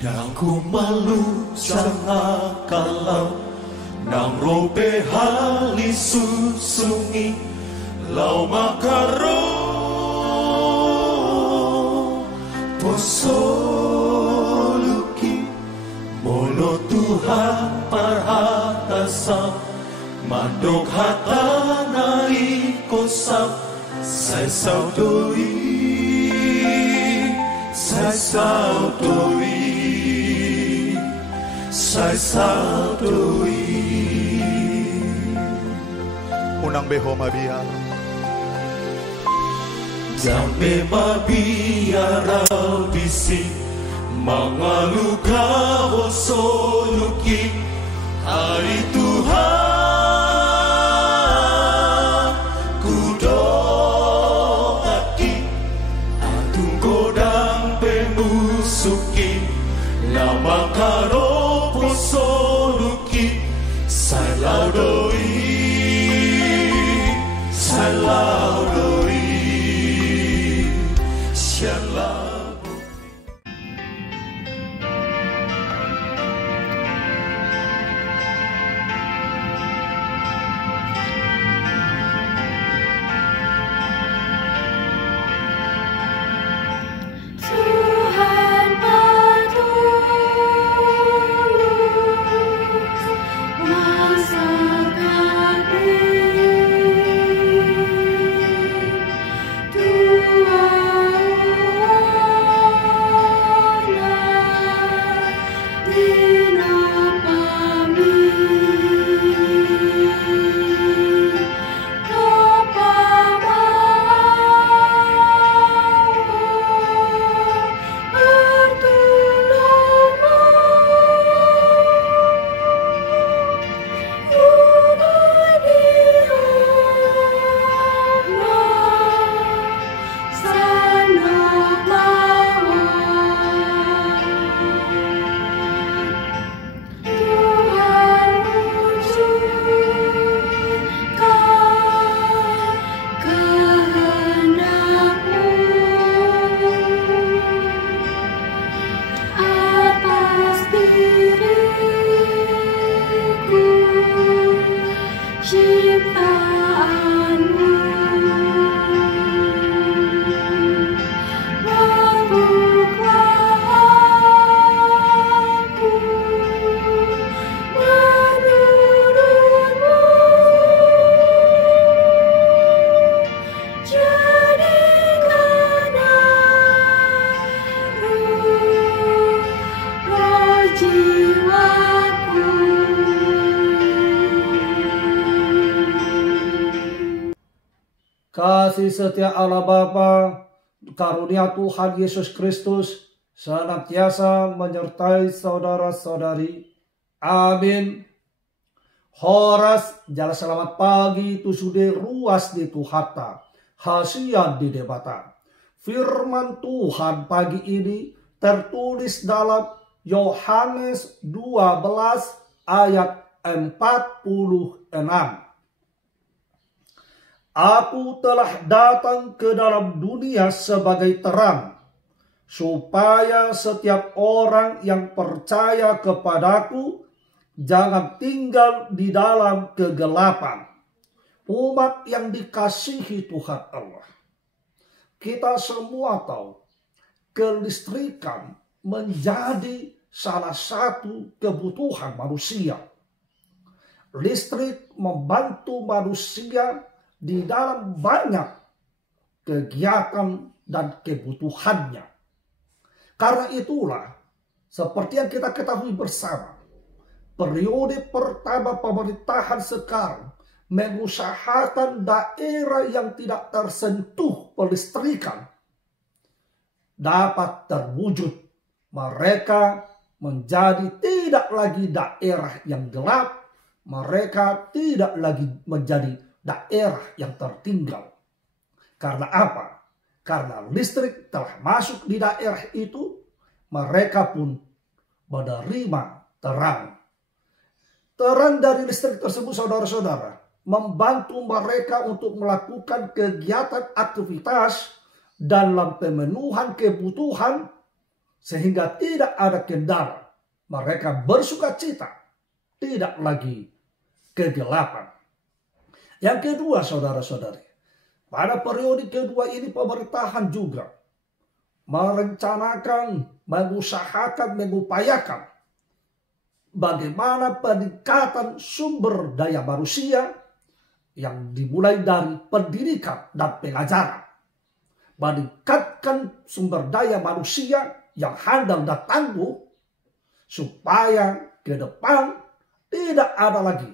Nang ku malu jangan kalau nang robe hali susungi lau makaro posoluki mono Tuhan parhatasa mandok hatanai kosam sai saudoi sai saudoi sai saudoi unang beho mabiar jambe mabiarau disi mangaluka osoluki hari Tuhan kudoaki atung godang pemusuki nama karo posoluki salaudoi salaudoi shalom. Kasih setia Allah Bapa, karunia Tuhan Yesus Kristus senantiasa menyertai saudara-saudari. Amin. Horas, jala selamat pagi tu sudah ruas di Tuhata, hasian di debata. Firman Tuhan pagi ini tertulis dalam Yohanes 12 ayat 46. Aku telah datang ke dalam dunia sebagai terang, supaya setiap orang yang percaya kepadaku jangan tinggal di dalam kegelapan. Umat yang dikasihi Tuhan Allah, kita semua tahu kelistrikan menjadi salah satu kebutuhan manusia. Listrik membantu manusia di dalam banyak kegiatan dan kebutuhannya. Karena itulah, seperti yang kita ketahui bersama, periode pertama pemerintahan sekarang mengusahakan daerah yang tidak tersentuh pelistrikan dapat terwujud. Mereka menjadi tidak lagi daerah yang gelap, mereka tidak lagi menjadi daerah yang tertinggal. Karena apa? Karena listrik telah masuk di daerah itu, mereka pun menerima terang. Terang dari listrik tersebut, saudara-saudara, membantu mereka untuk melakukan kegiatan aktivitas dalam pemenuhan kebutuhan sehingga tidak ada kendala. Mereka bersuka cita, tidak lagi kegelapan. Yang kedua, saudara-saudari, pada periode kedua ini pemerintahan juga merencanakan, mengusahakan, mengupayakan bagaimana peningkatan sumber daya manusia yang dimulai dari pendidikan dan pengajaran. Meningkatkan sumber daya manusia yang handal dan tangguh supaya ke depan tidak ada lagi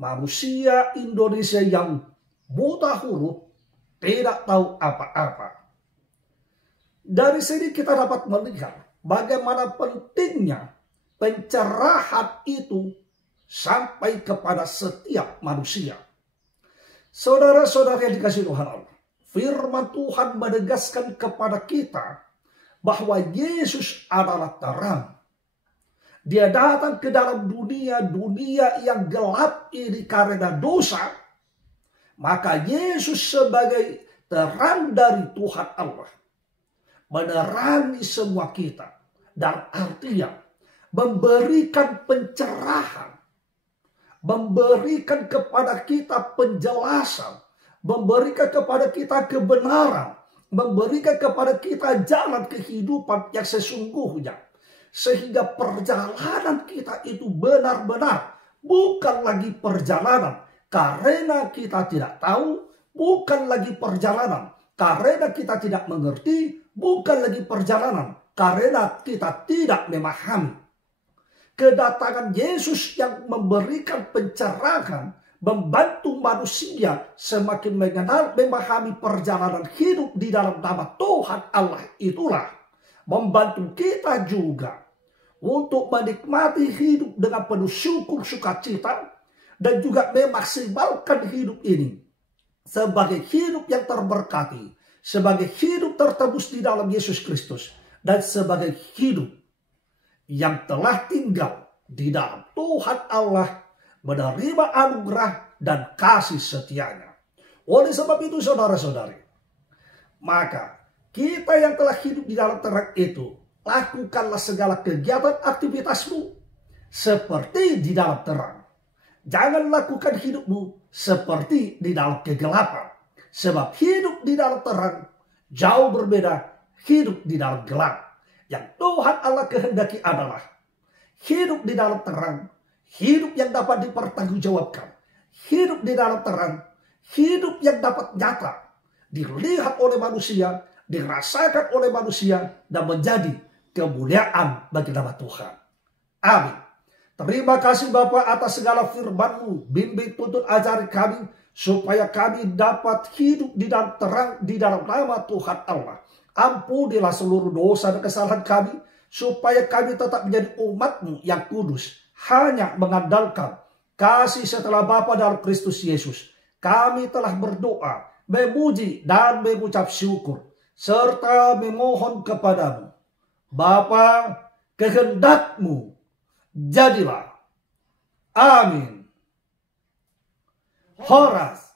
manusia Indonesia yang buta huruf, tidak tahu apa-apa. Dari sini kita dapat melihat bagaimana pentingnya pencerahan itu sampai kepada setiap manusia. Saudara-saudara yang dikasihi Tuhan Allah, firman Tuhan menegaskan kepada kita bahwa Yesus adalah terang. Dia datang ke dalam dunia yang gelap ini karena dosa. Maka Yesus sebagai terang dari Tuhan Allah menerangi semua kita. Dan artinya memberikan pencerahan, memberikan kepada kita penjelasan, memberikan kepada kita kebenaran, memberikan kepada kita jalan kehidupan yang sesungguhnya. Sehingga perjalanan kita itu benar-benar bukan lagi perjalanan karena kita tidak tahu, bukan lagi perjalanan karena kita tidak mengerti, bukan lagi perjalanan karena kita tidak memahami. Kedatangan Yesus yang memberikan pencerahan, membantu manusia semakin mengenal, memahami perjalanan hidup di dalam nama Tuhan Allah itulah membantu kita juga untuk menikmati hidup dengan penuh syukur sukacita dan juga memaksimalkan hidup ini sebagai hidup yang terberkati, sebagai hidup tertebus di dalam Yesus Kristus, dan sebagai hidup yang telah tinggal di dalam Tuhan Allah, menerima anugerah dan kasih setianya. Oleh sebab itu saudara-saudari, maka kita yang telah hidup di dalam terang itu, lakukanlah segala kegiatan aktivitasmu seperti di dalam terang. Jangan lakukan hidupmu seperti di dalam kegelapan. Sebab hidup di dalam terang jauh berbeda hidup di dalam gelap. Yang Tuhan Allah kehendaki adalah hidup di dalam terang, hidup yang dapat dipertanggungjawabkan, hidup di dalam terang, hidup yang dapat nyata, dilihat oleh manusia, dirasakan oleh manusia, dan menjadi kemuliaan bagi nama Tuhan. Amin. Terima kasih Bapa atas segala firman-Mu. Bimbing, tuntun, ajari kami supaya kami dapat hidup di dalam terang di dalam nama Tuhan Allah. Ampunilah seluruh dosa dan kesalahan kami supaya kami tetap menjadi umat-Mu yang kudus, hanya mengandalkan kasih setelah Bapa dalam Kristus Yesus. Kami telah berdoa, memuji dan mengucap syukur serta memohon kepadamu. Bapa, kehendak-Mu jadilah. Amin. Horas.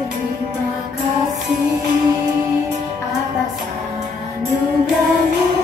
Terima kasih atas anugerah-Mu.